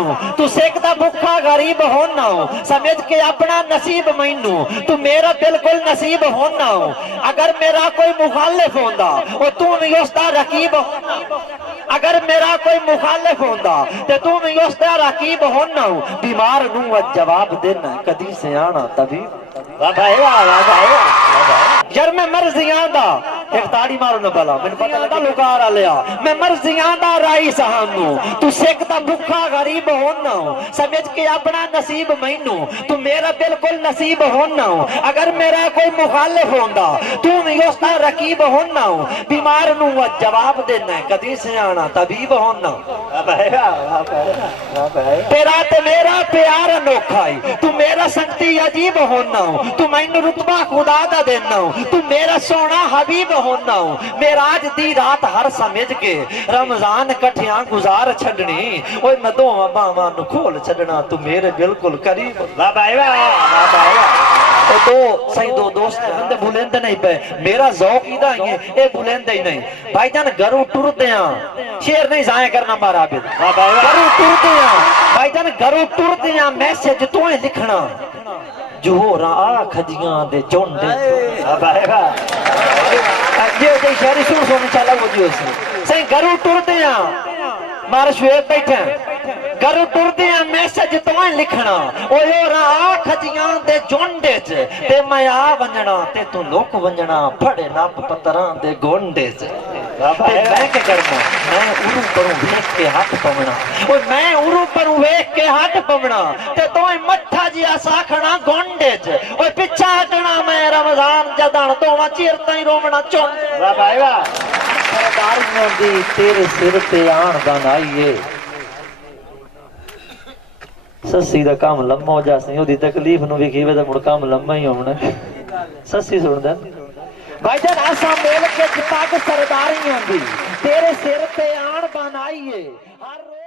سہانو تو سیکتا بھکھا غریب ہونا ہو سمجھ کے اپنا نصیب مینو تو میرا بالکل نصیب ہونا ہو اگر میرا کوئی مخالف ہوندا اور تو بھی اس دا رقیب ہونا اگر میرا کوئی مخالف ہوندا تے تو بھی اس دا رقیب ہونا ہو بیمار نو جواب دینا کدی سے آنا طبیب یار میں مرضیاں دا ایک تاڑی مارو نہ بلا میں پتہ لگا لکارا لیا میں مرضیاں دا رائی سہانو تو سیکتا بھکھا غریب ہونا ہوں سمجھ کے اپنا نصیب مینو تو میرا بالکل نصیب ہونا ہوں اگر میرا کوئی مخالف ہوندا تو بھی اس دا رقیب ہونا ہوں بیمار نو جواب دینا ہے کدی سے آنا طبیب ہونا تیرا تے میرا پیار انوکھائی تو میرا سنگتی عجیب ہونا ہوں تو مینو رتبہ خدا دا دینا ہوں تو میرا سونا حبیب ہونا ہوں میراج دی رات ہر سمجھ کے رمضان کٹھیاں گزار چھڑنی اوہ میں دو باواں نو کھول چھڑنا تو میرے بالکل قریب دو صحیح دو دوست ہندے بھولیں دے نہیں پہ میرا ذوق ہی دا ہی اے بھولیں دے ہی نہیں بھائی جان گھروں ٹر دیاں شیر نہیں ضائع کرنا مارا بھی گھروں ٹر دیاں بھائی جان گھروں ٹر دیاں میسج تو ہیں لکھنا جو ہو رہا کھجیاں دے چونڈے یہ شہری سور سونے چالا وہ جو سے صحیح گھروں ٹر دیاں مارا شویب بیٹھے گھروں ٹر دیاں میسج تو ہیں لکھنا او ہو رہا کھجیاں دے چونڈے تے میں آ ونجنا تے تو لوک ونجنا پھڑے ناپ پتران دے گونڈے تے میں کے کرنا میں ارو پروں ویک کے ہاتھ پمنا میں ارو پروں ویک کے ہاتھ پمنا تے تو مٹھا جی آساکھنا گونڈے پچھا ہٹنا میں رمضان جدان تو وہاں چیرتا ہی رومنا چون سرداریاں دی تیرے سر تے آن دان آئیے سسی دا کام لمبا ہو جاسیں او دی تکلیف نو بھی کیوے دا مڑ کام لمبا ہی ہونا سسی سن دے بھائی جان آسا میل کے جتا کے سرداریاں دی تیرے سر تے آن بان آئیے ہر